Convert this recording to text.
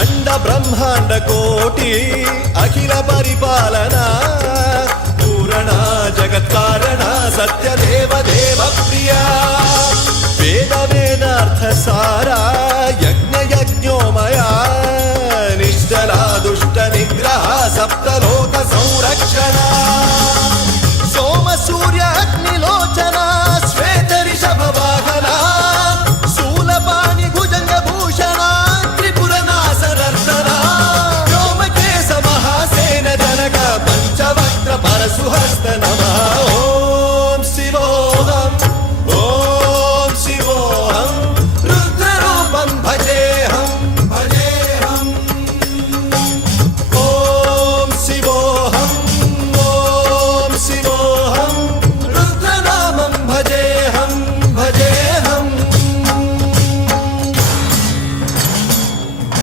अंड ब्रह्मांड कोटि अखिल परिपालना पूरणा जगत्कारणा सत्यदेव देव प्रिया वेद वेदार्थ सारा यज्ञ यज्ञोमया